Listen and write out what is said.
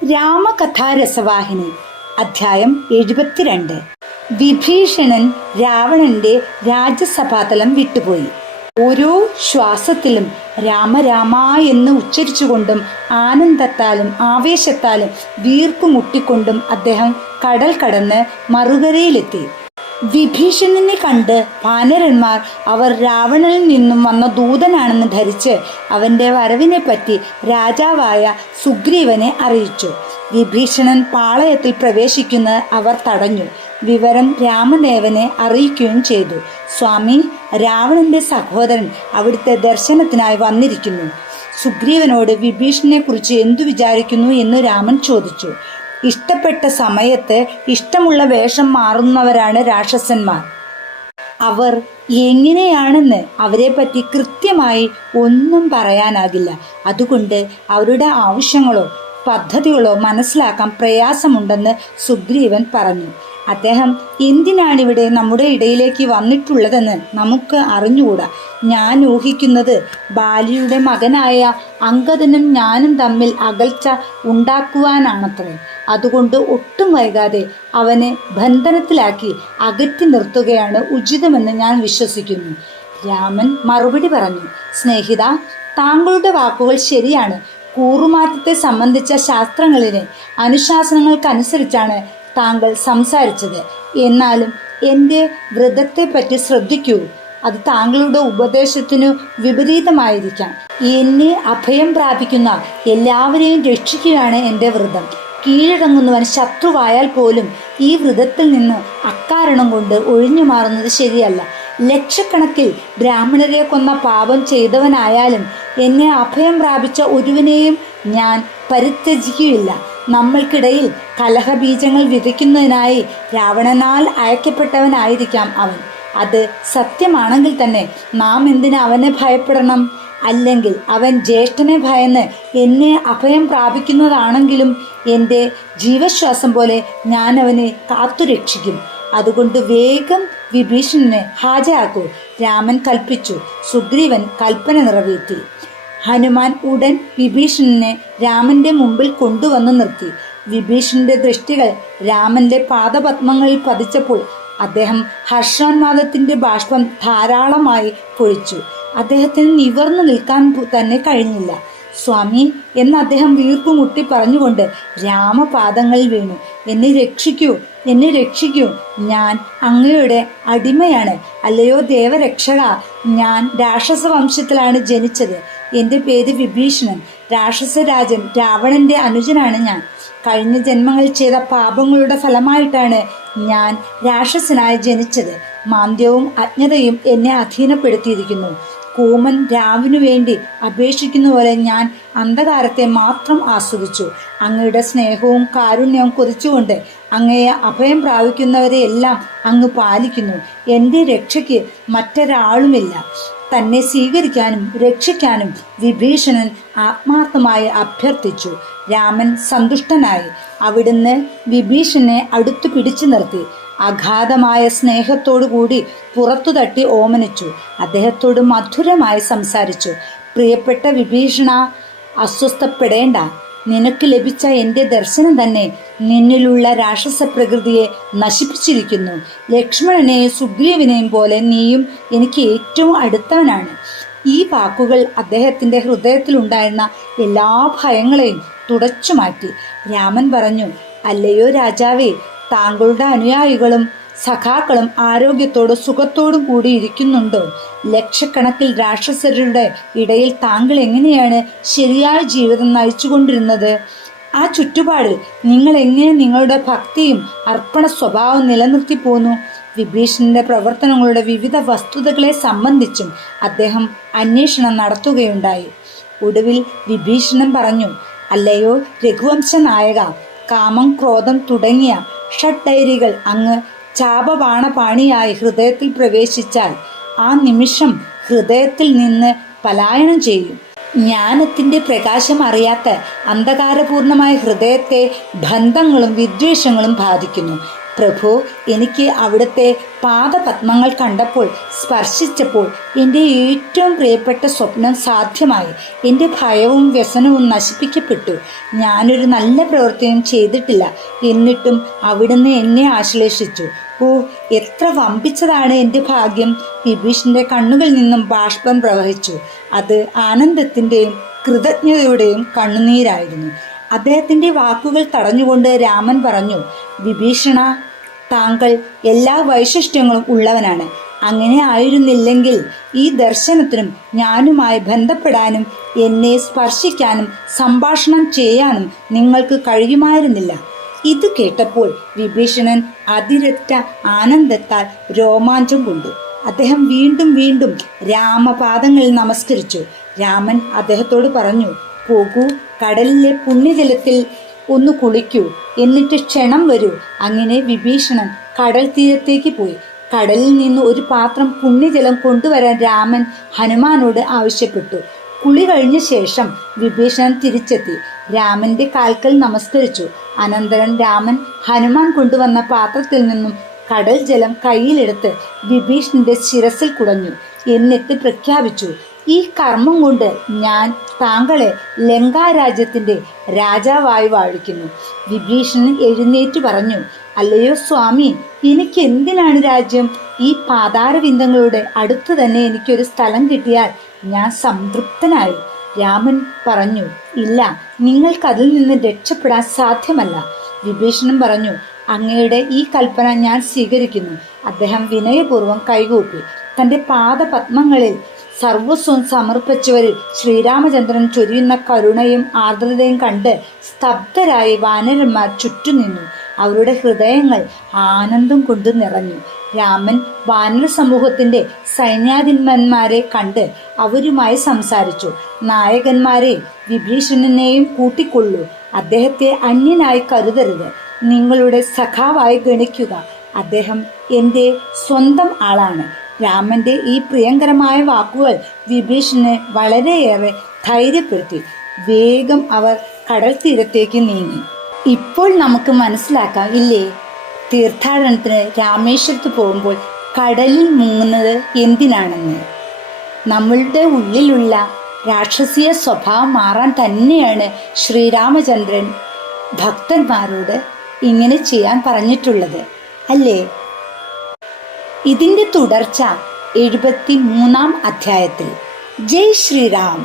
രാമകഥാരസവാഹിനി അധ്യായം 72. വിഭീഷണൻ രാവണന്റെ രാജ്യസഭാതലം വിട്ടുപോയി. ഓരോ ശ്വാസത്തിലും രാമ രാമ എന്ന് ഉച്ചരിച്ചുകൊണ്ടും ആനന്ദത്താലും ആവേശത്താലും വീർപ്പുമുട്ടിക്കൊണ്ടും അദ്ദേഹം കടൽ കടന്ന് മറുകരയിലെത്തി. വിഭീഷണനെ കണ്ട് വാനരന്മാർ അവർ രാവണനിൽ നിന്നും വന്ന ദൂതനാണെന്ന് ധരിച്ച് അവൻ്റെ വരവിനെപ്പറ്റി രാജാവായ സുഗ്രീവനെ അറിയിച്ചു. വിഭീഷണൻ പാളയത്തിൽ പ്രവേശിക്കുന്നത് അവർ തടഞ്ഞു. വിവരം രാമദേവനെ അറിയിക്കുകയും ചെയ്തു. സ്വാമി, രാവണന്റെ സഹോദരൻ അവിടുത്തെ ദർശനത്തിനായി വന്നിരിക്കുന്നു. സുഗ്രീവനോട് വിഭീഷണനെ കുറിച്ച് എന്തു വിചാരിക്കുന്നു എന്ന് രാമൻ ചോദിച്ചു. ഇഷ്ടപ്പെട്ട സമയത്ത് ഇഷ്ടമുള്ള വേഷം മാറുന്നവരാണ് രാക്ഷസന്മാർ. അവർ എങ്ങനെയാണെന്ന് അവരെപ്പറ്റി കൃത്യമായി ഒന്നും പറയാനാകില്ല. അതുകൊണ്ട് അവരുടെ ആവശ്യങ്ങളോ പദ്ധതികളോ മനസ്സിലാക്കാൻ പ്രയാസമുണ്ടെന്ന് സുഗ്രീവൻ പറഞ്ഞു. അദ്ദേഹം എന്തിനാണിവിടെ നമ്മുടെ ഇടയിലേക്ക് വന്നിട്ടുള്ളതെന്ന് നമുക്ക് അറിഞ്ഞുകൂടാ. ഞാൻ ഊഹിക്കുന്നത് ബാലിയുടെ മകനായ അങ്കദനും ഞാനും തമ്മിൽ അകൽച്ച ഉണ്ടാക്കുവാനാണത്രേ. അതുകൊണ്ട് ഒട്ടും വൈകാതെ അവനെ ബന്ധനത്തിലാക്കി അകറ്റി നിർത്തുകയാണ് ഉചിതമെന്ന് ഞാൻ വിശ്വസിക്കുന്നു. രാമൻ മറുപടി പറഞ്ഞു. സ്നേഹിത, താങ്കളുടെ വാക്കുകൾ ശരിയാണ്. കൂറുമാറ്റത്തെ സംബന്ധിച്ച ശാസ്ത്രങ്ങളിലെ അനുശാസനങ്ങൾക്കനുസരിച്ചാണ് താങ്കൾ സംസാരിച്ചത്. എന്നാലും എൻ്റെ വ്രതത്തെപ്പറ്റി ശ്രദ്ധിക്കൂ. അത് താങ്കളുടെ ഉപദേശത്തിനു വിപരീതമായിരിക്കാം. എന്നെ അഭയം പ്രാപിക്കുന്ന എല്ലാവരെയും രക്ഷിക്കുകയാണ് എൻ്റെ വ്രതം. കീഴടങ്ങുന്നവൻ ശത്രുവായാൽ പോലും ഈ വ്രതത്തിൽ നിന്ന് അക്കാരണം കൊണ്ട് ഒഴിഞ്ഞു മാറുന്നത് ശരിയല്ല. ലക്ഷക്കണക്കിൽ ബ്രാഹ്മണരെ കൊന്ന പാപം ചെയ്തവനായാലും എന്നെ അഭയം പ്രാപിച്ച ഒരുവനെയും ഞാൻ പരിത്യജിക്കുകയില്ല. നമ്മൾക്കിടയിൽ കലഹബീജങ്ങൾ വിതയ്ക്കുന്നതിനായി രാവണനാൽ അയക്കപ്പെട്ടവനായിരിക്കാം അവൻ. അത് സത്യമാണെങ്കിൽ തന്നെ നാം എന്തിന് അവനെ ഭയപ്പെടണം? അല്ലെങ്കിൽ അവൻ ജ്യേഷ്ഠനെ ഭയന്ന് എന്നെ അഭയം പ്രാപിക്കുന്നതാണെങ്കിലും എൻ്റെ ജീവശ്വാസം പോലെ ഞാൻ അവനെ കാത്തുരക്ഷിക്കും. അതുകൊണ്ട് വേഗം വിഭീഷണനെ ഹാജരാക്കൂ. രാമൻ കൽപ്പിച്ചു. സുഗ്രീവൻ കൽപ്പന നിറവേറ്റി. ഹനുമാൻ ഉടൻ വിഭീഷണനെ രാമന്റെ മുമ്പിൽ കൊണ്ടുവന്ന് നിർത്തി. വിഭീഷണന്റെ ദൃഷ്ടികൾ രാമന്റെ പാദപത്മങ്ങളിൽ പതിച്ചപ്പോൾ അദ്ദേഹം ഹർഷോന്മാദത്തിന്റെ ബാഷ്പം ധാരാളമായി പൊഴിച്ചു. അദ്ദേഹത്തിന് നിവർന്നു നിൽക്കാൻ തന്നെ കഴിഞ്ഞില്ല. സ്വാമി എന്ന് അദ്ദേഹം വീർപ്പുമുട്ടി പറഞ്ഞുകൊണ്ട് രാമപാദങ്ങളിൽ വീണു. എന്നെ രക്ഷിക്കൂ, എന്നെ രക്ഷിക്കൂ. ഞാൻ അങ്ങയുടെ അടിമയാണ്. അല്ലയോ ദേവരക്ഷക, ഞാൻ രാക്ഷസ വംശത്തിലാണ് ജനിച്ചത്. എൻ്റെ പേര് വിഭീഷണൻ. രാക്ഷസരാജൻ രാവണന്റെ അനുജനാണ് ഞാൻ. കഴിഞ്ഞ ജന്മങ്ങൾ ചെയ്ത പാപങ്ങളുടെ ഫലമായിട്ടാണ് ഞാൻ രാക്ഷസനായി ജനിച്ചത്. മാന്ദ്യവും അജ്ഞതയും എന്നെ അധീനപ്പെടുത്തിയിരിക്കുന്നു. കൂമൻ രാവിനു വേണ്ടി അപേക്ഷിക്കുന്ന പോലെ ഞാൻ അന്ധകാരത്തെ മാത്രം ആസ്വദിച്ചു. അങ്ങയുടെ സ്നേഹവും കാരുണ്യവും കൊതിച്ചുകൊണ്ട് അങ്ങയെ അഭയം പ്രാപിക്കുന്നവരെ എല്ലാം അങ്ങ് പാലിക്കുന്നു. എൻ്റെ രക്ഷയ്ക്ക് മറ്റൊരാളുമില്ല. തന്നെ സ്വീകരിക്കാനും രക്ഷിക്കാനും വിഭീഷണൻ ആത്മാർത്ഥമായി അഭ്യർത്ഥിച്ചു. രാമൻ സന്തുഷ്ടനായി. അവിടുന്ന് വിഭീഷണനെ അടുത്തു പിടിച്ചു നിർത്തി. അഗാധമായ സ്നേഹത്തോടു കൂടി പുറത്തു തട്ടി ഓമനിച്ചു. അദ്ദേഹത്തോട് മധുരമായി സംസാരിച്ചു. പ്രിയപ്പെട്ട വിഭീഷണ, അസ്വസ്ഥപ്പെടേണ്ട. നിനക്ക് ലഭിച്ച എൻ്റെ ദർശനം തന്നെ നിന്നിലുള്ള രാക്ഷസ പ്രകൃതിയെ നശിപ്പിച്ചിരിക്കുന്നു. ലക്ഷ്മണനെയും സുഗ്രീവനെയും പോലെ നീയും എനിക്ക് ഏറ്റവും അടുത്തവനാണ്. ഈ വാക്കുകൾ അദ്ദേഹത്തിൻ്റെ ഹൃദയത്തിലുണ്ടായിരുന്ന എല്ലാ ഭയങ്ങളെയും തുടച്ചു മാറ്റി. രാമൻ പറഞ്ഞു. അല്ലയോ രാജാവേ, താങ്കളുടെ അനുയായികളും സഖാക്കളും ആരോഗ്യത്തോടും സുഖത്തോടും കൂടി ഇരിക്കുന്നുണ്ടോ? ലക്ഷക്കണക്കിൽ രാക്ഷസരുടെ ഇടയിൽ താങ്കൾ എങ്ങനെയാണ് ശരിയായ ജീവിതം നയിച്ചുകൊണ്ടിരുന്നത്? ആ ചുറ്റുപാടിൽ നിങ്ങൾ എങ്ങനെ നിങ്ങളുടെ ഭക്തിയും അർപ്പണ സ്വഭാവം നിലനിർത്തി പോന്നു? വിഭീഷണന്റെ പ്രവർത്തനങ്ങളുടെ വിവിധ വസ്തുതകളെ സംബന്ധിച്ചും അദ്ദേഹം അന്വേഷണം നടത്തുകയുണ്ടായി. ഒടുവിൽ വിഭീഷണൻ പറഞ്ഞു. അല്ലയോ രഘുവംശ നായക, കാമം ക്രോധം തുടങ്ങിയ ഷഡ്ഡൈരികൾ അങ്ങ് ചാപബാണപാണിയായി ഹൃദയത്തിൽ പ്രവേശിച്ചാൽ ആ നിമിഷം ഹൃദയത്തിൽ നിന്ന് പലായനം ചെയ്യും. ജ്ഞാനത്തിൻ്റെ പ്രകാശം അറിയാത്ത അന്ധകാരപൂർണമായ ഹൃദയത്തെ ബന്ധങ്ങളും വിദ്വേഷങ്ങളും ബാധിക്കുന്നു. പ്രഭു, എനിക്ക് അവിടുത്തെ പാദപത്മങ്ങൾ കണ്ടപ്പോൾ, സ്പർശിച്ചപ്പോൾ എൻ്റെ ഏറ്റവും പ്രിയപ്പെട്ട സ്വപ്നം സാധ്യമായി. എൻ്റെ ഭയവും വ്യസനവും നശിപ്പിക്കപ്പെട്ടു. ഞാനൊരു നല്ല പ്രവൃത്തിയും ചെയ്തിട്ടില്ല, എന്നിട്ടും അവിടുന്ന് എന്നെ ആശ്ലേഷിച്ചു. ഓ, എത്ര വമ്പിച്ചതാണ് എൻ്റെ ഭാഗ്യം! വിഭീഷണന്റെ കണ്ണുകളിൽ നിന്നും ബാഷ്പം പ്രവഹിച്ചു. അത് ആനന്ദത്തിൻ്റെയും കൃതജ്ഞതയുടെയും കണ്ണുനീരായിരുന്നു. അദ്ദേഹത്തിൻ്റെ വാക്കുകൾ തടഞ്ഞുകൊണ്ട് രാമൻ പറഞ്ഞു, വിഭീഷണ, താങ്കൾ എല്ലാ വൈശിഷ്ട്യങ്ങളും ഉള്ളവനാണ്. അങ്ങനെ ആയിരുന്നില്ലെങ്കിൽ ഈ ദർശനത്തിനും ഞാനുമായി ബന്ധപ്പെടാനും എന്നെ സ്പർശിക്കാനും സംഭാഷണം ചെയ്യാനും നിങ്ങൾക്ക് കഴിയുമായിരുന്നില്ല. ഇത് കേട്ടപ്പോൾ വിഭീഷണൻ അതിരറ്റ ആനന്ദത്താൽ രോമാഞ്ചം കൊണ്ടു. അദ്ദേഹം വീണ്ടും വീണ്ടും രാമപാദങ്ങളിൽ നമസ്കരിച്ചു. രാമൻ അദ്ദേഹത്തോട് പറഞ്ഞു, പോകൂ, കടലിലെ പുണ്യജലത്തിൽ ഒന്ന് കുളിക്കൂ, എന്നിട്ട് ക്ഷണം വരൂ. അങ്ങനെ വിഭീഷണൻ കടൽ തീരത്തേക്ക് പോയി. കടലിൽ നിന്ന് ഒരു പാത്രം പുണ്യജലം കൊണ്ടുവരാൻ രാമൻ ഹനുമാനോട് ആവശ്യപ്പെട്ടു. കുളി കഴിഞ്ഞ ശേഷം വിഭീഷണൻ തിരിച്ചെത്തി രാമന്റെ കാൽക്കൽ നമസ്കരിച്ചു. അനന്തരം രാമൻ ഹനുമാൻ കൊണ്ടുവന്ന പാത്രത്തിൽ നിന്നും കടൽ ജലം കയ്യിലെടുത്ത് വിഭീഷണന്റെ ശിരസിൽ കുടഞ്ഞു. എന്നിട്ട് പ്രഖ്യാപിച്ചു, ഈ കർമ്മം കൊണ്ട് ഞാൻ താങ്കളെ ലങ്കാരാജ്യത്തിൻ്റെ രാജാവായി വാഴിക്കുന്നു. വിഭീഷണൻ എഴുന്നേറ്റ് പറഞ്ഞു, അല്ലയോ സ്വാമി, എനിക്ക് എന്തിനാണ് രാജ്യം? ഈ പാതാരവിന്ദങ്ങളുടെ അടുത്ത് തന്നെ എനിക്കൊരു സ്ഥലം കിട്ടിയാൽ ഞാൻ സംതൃപ്തനായി. രാമൻ പറഞ്ഞു, ഇല്ല, നിങ്ങൾക്കതിൽ നിന്ന് രക്ഷപ്പെടാൻ സാധ്യമല്ല. വിഭീഷണൻ പറഞ്ഞു, അങ്ങയുടെ ഈ കൽപ്പന ഞാൻ സ്വീകരിക്കുന്നു. അദ്ദേഹം വിനയപൂർവ്വം കൈകൂപ്പി. തൻ്റെ പാദപത്മങ്ങളിൽ സർവസ്വം സമർപ്പിച്ചവരിൽ ശ്രീരാമചന്ദ്രൻ ചൊരിയുന്ന കരുണയും ആർദ്രതയും കണ്ട് സ്തബ്ധരായി വാനരന്മാർ ചുറ്റും നിന്നു. അവരുടെ ഹൃദയങ്ങൾ ആനന്ദം കൊണ്ട് നിറഞ്ഞു. രാമൻ വാനര സമൂഹത്തിൻ്റെ സൈന്യാധിപന്മാരെ കണ്ട് അവരുമായി സംസാരിച്ചു. നായകന്മാരെ, വിഭീഷണനെയും കൂട്ടിക്കൊള്ളൂ. അദ്ദേഹത്തെ അന്യനായി കരുതരുത്. നിങ്ങളുടെ സഖാവായി ഗണിക്കുക. അദ്ദേഹം എൻ്റെ സ്വന്തം ആളാണ്. രാമന്റെ ഈ പ്രിയങ്കരമായ വാക്കുകൾ വിഭീഷണനെ വളരെയേറെ ധൈര്യപ്പെടുത്തി. വേഗം അവർ കടൽ തീരത്തേക്ക് നീങ്ങി. ഇപ്പോൾ നമുക്ക് മനസ്സിലാക്കാം ഇല്ലേ, തീർത്ഥാടനത്തിന് രാമേശ്വരത്ത് പോകുമ്പോൾ കടലിൽ മുങ്ങുന്നത് എന്തിനാണെന്ന്. നമ്മളുടെ ഉള്ളിലുള്ള രാക്ഷസീയ സ്വഭാവം മാറാൻ തന്നെയാണ് ശ്രീരാമചന്ദ്രൻ ഭക്തന്മാരോട് ഇങ്ങനെ ചെയ്യാൻ പറഞ്ഞിട്ടുള്ളത്, അല്ലേ? ഇതിൻ്റെ തുടർച്ച 73-ാം അധ്യായത്തിൽ. ജയ് ശ്രീറാം.